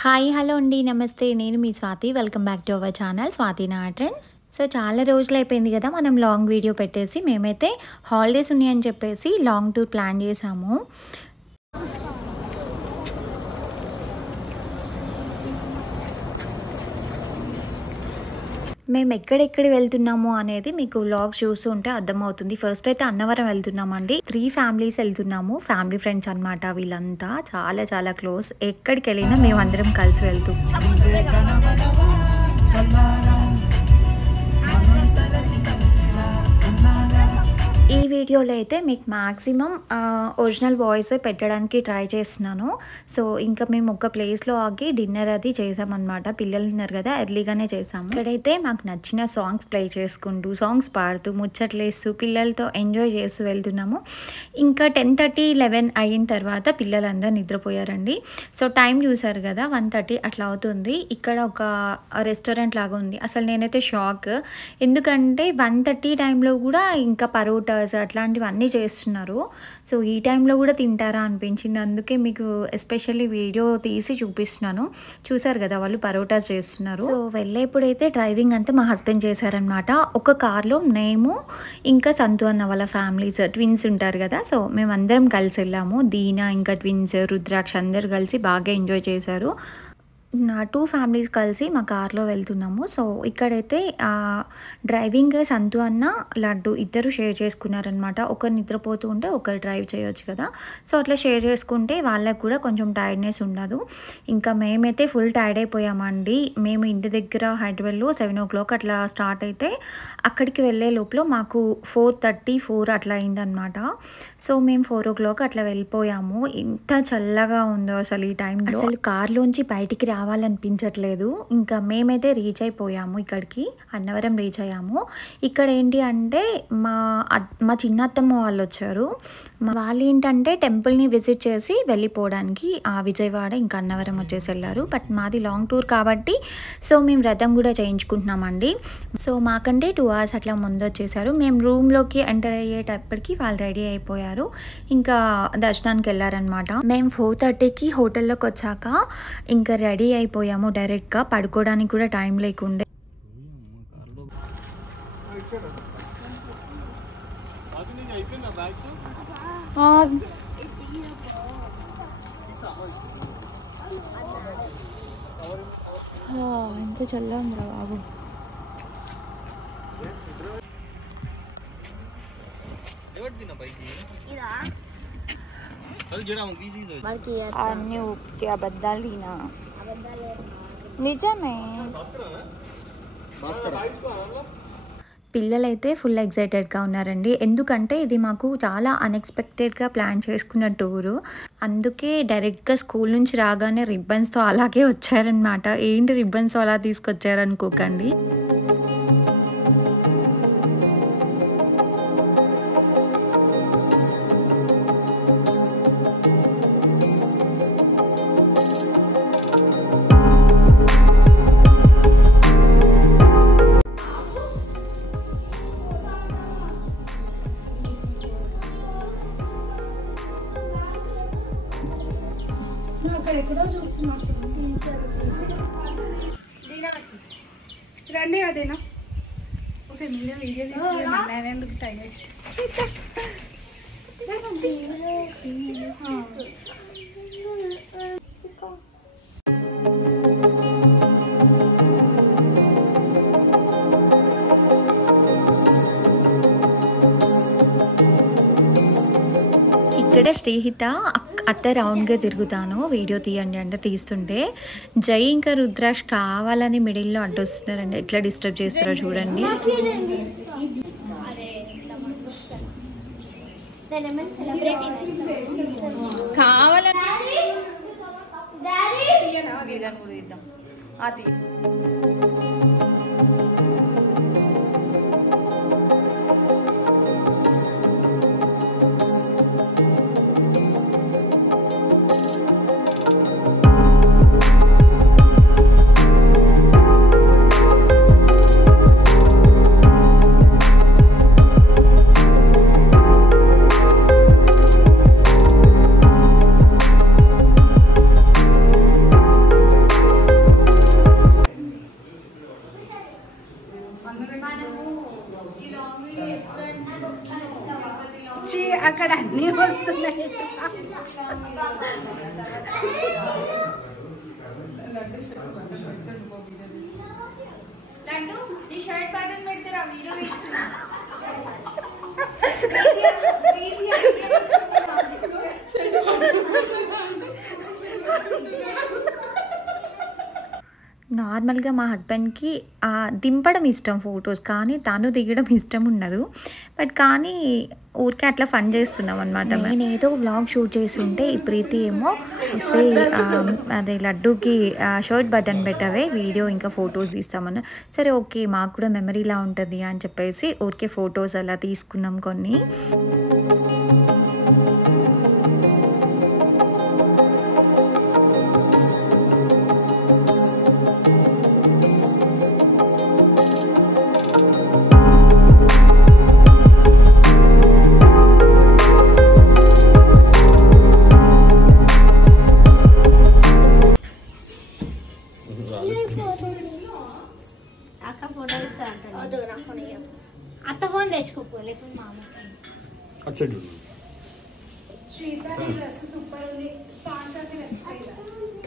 Hi hello అండి నమస్తే నేను మీ Swathi welcome back to our channel Swathi నా ట్రెండ్స్. సో చాలా రోజులు అయిపోయింది కదా మనం లాంగ్ వీడియో పెట్టేసి. మేమైతే హాలిడేస్ ఉన్నాయని చెప్పేసి లాంగ్ టూర్ ప్లాన్ చేసాము. మేము ఎక్కడెక్కడ వెళ్తున్నాము అనేది మీకు వ్లాగ్స్ చూస్తూ ఉంటే అర్థమవుతుంది. ఫస్ట్ అయితే అన్నవరం వెళ్తున్నామండి. 3 ఫ్యామిలీస్ వెళ్తున్నాము. ఫ్యామిలీ ఫ్రెండ్స్ అనమాట. వీళ్ళంతా చాలా చాలా క్లోజ్. ఎక్కడికి వెళ్ళినా మేము అందరం కలిసి వెళ్తూ ఈ వీడియోలో అయితే మీకు మ్యాక్సిమం ఒరిజినల్ వాయిస్ పెట్టడానికి ట్రై చేస్తున్నాను. సో ఇంకా మేము ఒక ప్లేస్లో ఆగి డిన్నర్ అది చేసామన్నమాట. పిల్లలు ఉన్నారు కదా ఎర్లీగానే చేసాము. ఇక్కడైతే మాకు నచ్చిన సాంగ్స్ ప్లే చేసుకుంటూ సాంగ్స్ పాడుతూ ముచ్చట్లేస్తూ పిల్లలతో ఎంజాయ్ చేస్తూ వెళ్తున్నాము. ఇంకా 10:30, 11 అయిన తర్వాత పిల్లలందరూ నిద్రపోయారండి. సో టైం చూసారు కదా 1:30 అట్లా అవుతుంది. ఇక్కడ ఒక రెస్టారెంట్ లాగా ఉంది. అసలు నేనైతే షాక్. ఎందుకంటే 1:30 టైంలో కూడా ఇంకా పరోటా అట్లాంటివన్నీ చేస్తున్నారు. సో ఈ టైంలో కూడా తింటారా అనిపించింది. అందుకే మీకు ఎస్పెషల్లీ వీడియో తీసి చూపిస్తున్నాను. చూసారు కదా వాళ్ళు పరోటాస్ చేస్తున్నారు. సో వెళ్ళేప్పుడైతే డ్రైవింగ్ అంతా మా హస్బెండ్ చేశారనమాట. ఒక కార్లో మేము ఇంకా సంతు అన్న వాళ్ళ ఫ్యామిలీస్ ట్విన్స్ ఉంటారు కదా. సో మేమందరం కలిసి వెళ్ళాము. దీనా ఇంకా ట్విన్స్ రుద్రాక్ష అందరు కలిసి బాగా ఎంజాయ్ చేశారు. నా 2 ఫ్యామిలీస్ కలిసి మా కార్లో వెళ్తున్నాము. సో ఇక్కడైతే డ్రైవింగ్ సంతు అన్న లడ్డు ఇద్దరు షేర్ చేసుకున్నారనమాట. ఒకరు నిద్రపోతూ ఉంటే ఒకరు డ్రైవ్ చేయొచ్చు కదా. సో అట్లా షేర్ చేసుకుంటే వాళ్ళకు కూడా కొంచెం టైర్డ్నెస్ ఉండదు. ఇంకా మేమైతే ఫుల్ టైర్డ్ అయిపోయామండి. మేము ఇంటి దగ్గర హైదరాబాద్లో 7 o'clock అట్లా స్టార్ట్ అయితే అక్కడికి వెళ్ళే లోపల మాకు 4:30, 4 అట్లా అయిందనమాట. సో మేము 4 o'clock అట్లా వెళ్ళిపోయాము. ఎంత చల్లగా ఉందో అసలు ఈ టైంలో. అసలు కార్లోంచి బయటికి రావాలనిపించట్లేదు. ఇంకా మేమైతే రీచ్ అయిపోయాము. ఇక్కడికి అన్నవరం రీచ్ అయ్యాము. ఇక్కడ ఏంటి అంటే మా చిన్న అత్తమ్మ వాళ్ళు వచ్చారు. వాళ్ళు ఏంటంటే టెంపుల్ని విజిట్ చేసి వెళ్ళిపోవడానికి విజయవాడ ఇంకా అన్నవరం వచ్చేసి వెళ్ళారు. బట్ మాది లాంగ్ టూర్ కాబట్టి సో మేము రథం కూడా చేయించుకుంటున్నామండి. సో మాకంటే 2 hours అట్లా ముందు వచ్చేసారు. మేము రూమ్లోకి ఎంటర్ అయ్యేటప్పటికి వాళ్ళు రెడీ అయిపోయారు. ఇంకా దర్శనానికి వెళ్ళారనమాట. మేము 4:30కి హోటల్లోకి వచ్చాక ఇంకా రెడీ అయిపోయాము. డైరెక్ట్గా పడుకోవడానికి కూడా టైం లేకుండే. ఎంత చల్లగా ఉందిరా బాబు. అన్ని ఉక్తి అబద్ధాలు తినా నిజమే. పిల్లలైతే ఫుల్ ఎక్సైటెడ్గా ఉన్నారండి. ఎందుకంటే ఇది మాకు చాలా అన్ఎక్స్పెక్టెడ్గా ప్లాన్ చేసుకున్న టూరు. అందుకే డైరెక్ట్గా స్కూల్ నుంచి రాగానే రిబ్బన్స్తో అలాగే వచ్చారనమాట. ఏంటి రిబ్బన్స్ అలా తీసుకొచ్చారనుకోకండి. రండి అదేనా ఓకే మీరే వీడియో తీసి ఎందుకు టైం వేస్ట్. ఇక్కడ శ్రీహిత అత్త రౌండ్గా తిరుగుతాను వీడియో తీయండి అంటే తీస్తుంటే జై ఇంకా రుద్రాక్ష కావాలని మిడిల్లో అడ్డొస్తున్నారండి. ఎట్లా డిస్టర్బ్ చేస్తారో చూడండి. కావాలని బటన్ పెడతారు ఆ వీడియో తీసుకున్నా నార్మల్గా మా హస్బెండ్కి దింపడం ఇష్టం ఫొటోస్, కానీ తను దిగడం ఇష్టం ఉండదు. బట్ కానీ ఊరికే అట్లా ఫన్ చేస్తున్నాం అనమాట. నేను ఏదో వ్లాగ్ షూట్ చేస్తుంటే ఈ ప్రీతి ఏమో వస్తే అదే లడ్డూకి షర్ట్ బటన్ పెట్టవే వీడియో ఇంకా ఫొటోస్ తీస్తామన్నా. సరే ఓకే మాకు కూడా మెమరీలా ఉంటుంది అని చెప్పేసి ఊరికే ఫొటోస్ అలా తీసుకున్నాం కొన్ని. అత్త ఫోన్ తెచ్చుకోపోలే మామ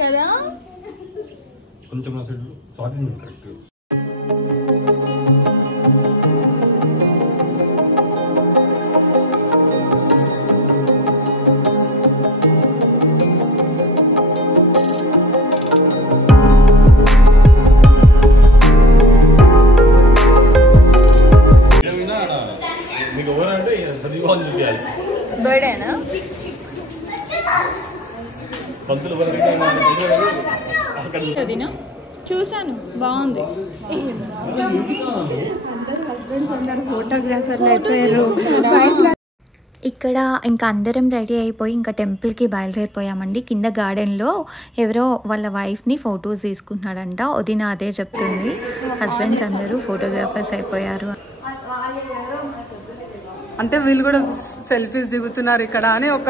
కదా కొంచెం కరెక్ట్. బర్త్డేనా చూసాను బాగుంది. అందరూ హస్బెండ్స్ అందరూ ఫోటోగ్రాఫర్లు అయిపోయారు. ఇక్కడ ఇంకా అందరం రెడీ అయిపోయి ఇంకా టెంపుల్కి బయలుదేరిపోయామండి. కింద గార్డెన్లో ఎవరో వాళ్ళ వైఫ్ని ఫొటోస్ తీసుకుంటున్నాడంట. వదిన అదే చెప్తుంది, హస్బెండ్స్ అందరూ ఫోటోగ్రాఫర్స్ అయిపోయారు. అంటే వీళ్ళు కూడా సెల్ఫీస్ దిగుతున్నారు ఇక్కడ అని ఒక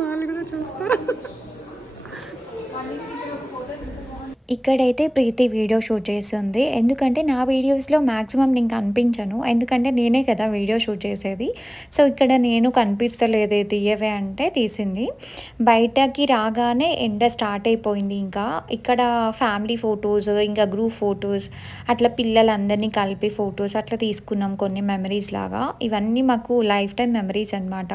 వాళ్ళు కూడా చూస్తారు. ఇక్కడైతే ప్రీతి వీడియో షూట్ చేస్తుంది. ఎందుకంటే నా వీడియోస్లో మ్యాక్సిమం నేను కనిపించను, ఎందుకంటే నేనే కదా వీడియో షూట్ చేసేది. సో ఇక్కడ నేను కనిపిస్తలేదే తీయవే అంటే తీసింది. బయటకి రాగానే ఎండ స్టార్ట్ అయిపోయింది. ఇంకా ఇక్కడ ఫ్యామిలీ ఫొటోస్ ఇంకా గ్రూప్ ఫొటోస్ అట్లా పిల్లలందరినీ కలిపి ఫొటోస్ అట్లా తీసుకున్నాం కొన్ని మెమరీస్ లాగా. ఇవన్నీ మాకు లైఫ్ టైం మెమరీస్ అనమాట,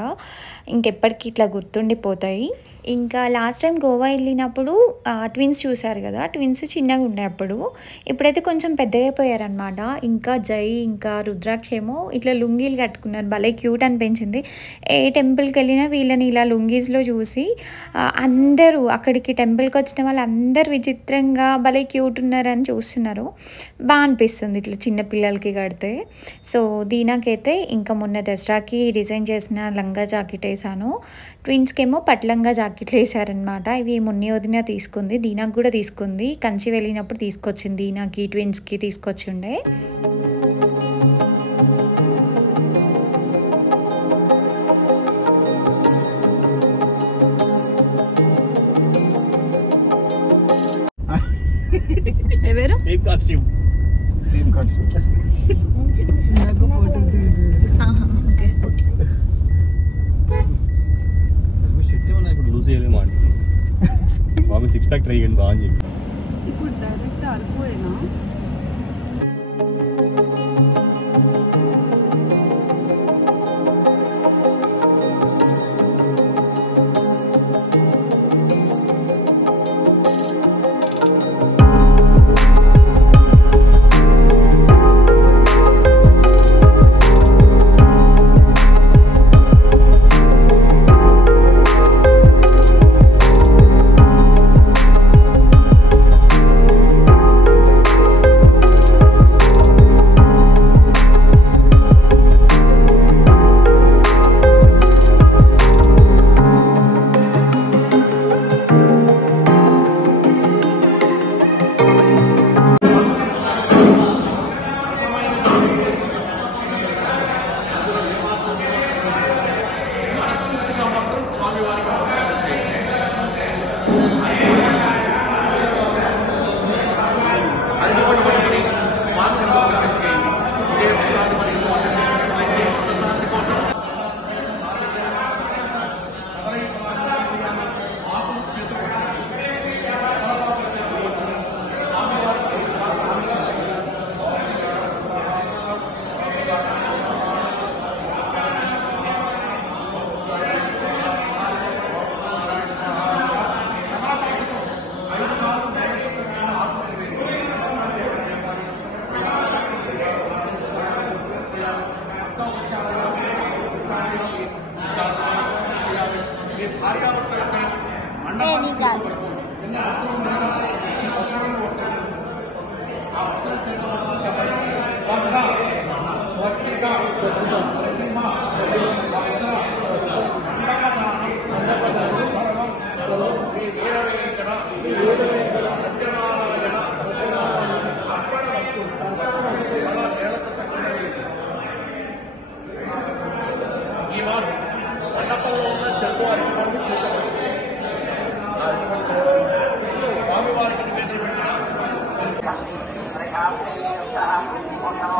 ఇంకెప్పటికీ ఇట్లా గుర్తుండిపోతాయి. ఇంకా లాస్ట్ టైం గోవా వెళ్ళినప్పుడు ట్విన్స్ చూసారు కదా, ట్విన్స్ చిన్నగా ఉండే అప్పుడు. ఇప్పుడైతే కొంచెం పెద్దగా అయిపోయారనమాట. ఇంకా జై ఇంకా రుద్రాక్ష ఏమో ఇట్లా లుంగీలు కట్టుకున్నారు, భలే క్యూట్ అనిపించింది. ఏ టెంపుల్కి వెళ్ళినా వీళ్ళని ఇలా లుంగీస్లో చూసి అందరూ అక్కడికి టెంపుల్కి వచ్చిన వాళ్ళు అందరూ విచిత్రంగా భలే క్యూట్ ఉన్నారని చూస్తున్నారు. బాగా అనిపిస్తుంది ఇట్లా చిన్నపిల్లలకి కడితే. సో దీనాకైతే ఇంకా మొన్న దసరాకి డిజైన్ చేసిన లంగా జాకెట్ వేసాను. ట్విన్స్కి ఏమో పట్లంగా జాకెట్లు వేసారనమాట. ఇవి మొన్న వదిన తీసుకుంది, దీనాకు కూడా తీసుకుంది. కంచి వెళ్ళినప్పుడు తీసుకొచ్చింది, దీనాకి ట్విన్స్కి తీసుకొచ్చి ఉండే. ఎవరు సిక్స్ ప్యాక్ ట్రై చేయండి బాగా అని చెప్పి. ఇప్పుడు డైరెక్ట్ అరిపోయేనా?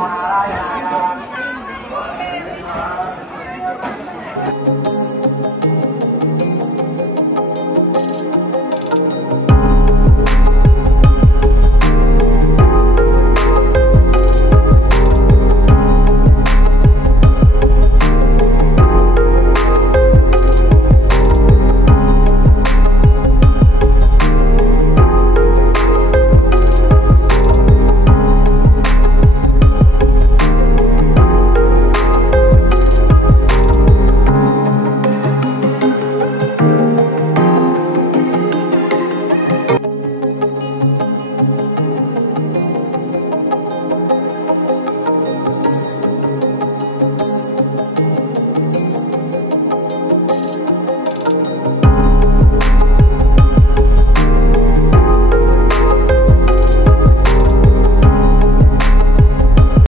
నారాయణ